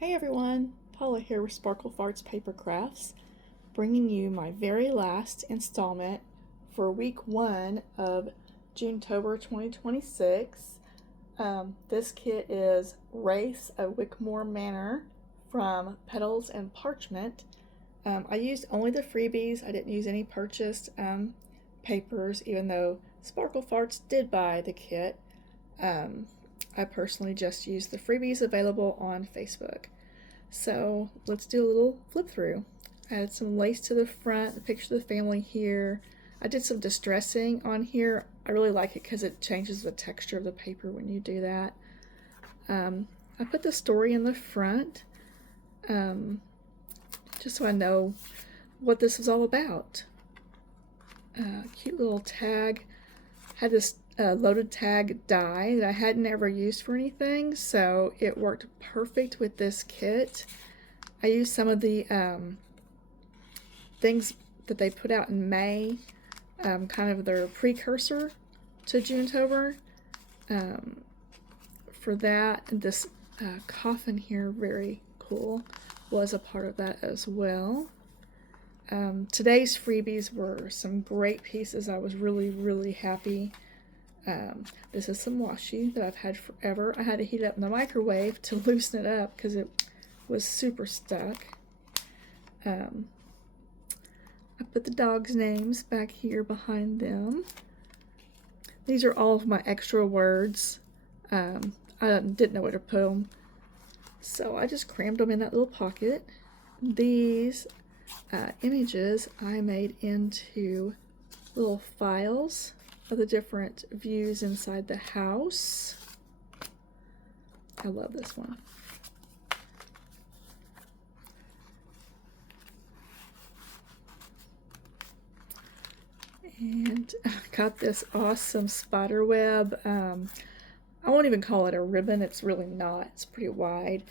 Hey everyone, Paula here with Sparkle Farts Paper Crafts, bringing you my very last installment for week 1 of Junetober 2026. This kit is Wraiths of Wickmoore Manor from Petals and Parchment. I used only the freebies. I didn't use any purchased papers, even though Sparkle Farts did buy the kit. I personally just used the freebies available on Facebook. So let's do a little flip through. I added some lace to the front, the picture of the family here. I did some distressing on here. I really like it because it changes the texture of the paper when you do that. I put the story in the front just so I know what this is all about. Cute little tag. Had this loaded tag die that I hadn't ever used for anything, so it worked perfect with this kit. I used some of the things that they put out in May, kind of their precursor to Junetober. For that, this coffin here, very cool, was a part of that as well. Today's freebies were some great pieces. I was really happy. This is some washi that I've had forever. I had to heat it up in the microwave to loosen it up because it was super stuck. I put the dogs' names back here behind them. These are all of my extra words. I didn't know where to put them, so I just crammed them in that little pocket. These images I made into little files of the different views inside the house. I love this one. And I got this awesome spider web. I won't even call it a ribbon, it's really not, it's pretty wide.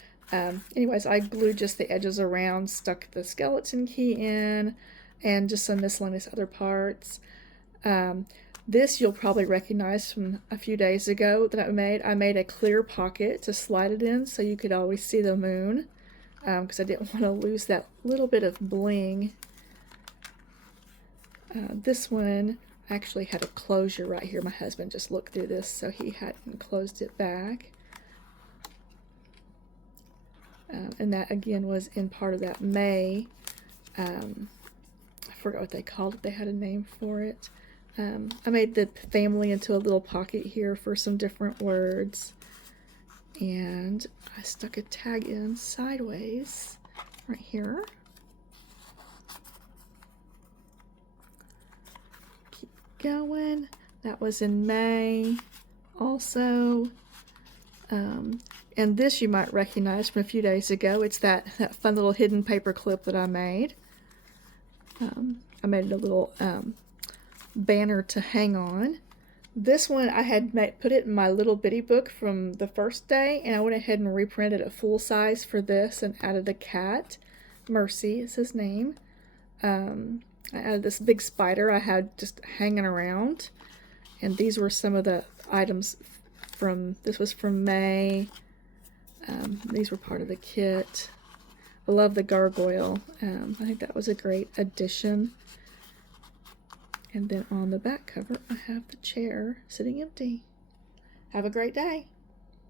Anyways, I glued just the edges around, stuck the skeleton key in, and just some miscellaneous other parts. This you'll probably recognize from a few days ago that I made. I made a clear pocket to slide it in so you could always see the moon, because I didn't want to lose that little bit of bling. This one actually had a closure right here. My husband just looked through this, so he hadn't closed it back. And that again was in part of that May. I forgot what they called it. They had a name for it. I made the family into a little pocket here for some different words. And I stuck a tag in sideways right here. Keep going. That was in May also. And this you might recognize from a few days ago. It's that fun little hidden paper clip that I made. I made a little banner to hang on. This one I had put it in my little bitty book from the first day, and I went ahead and reprinted it full size for this and added a cat. Mercy is his name. I added this big spider I had just hanging around, and these were some of the items from, this was from May. These were part of the kit. I love the gargoyle. I think that was a great addition. And then on the back cover, I have the chair sitting empty. Have a great day.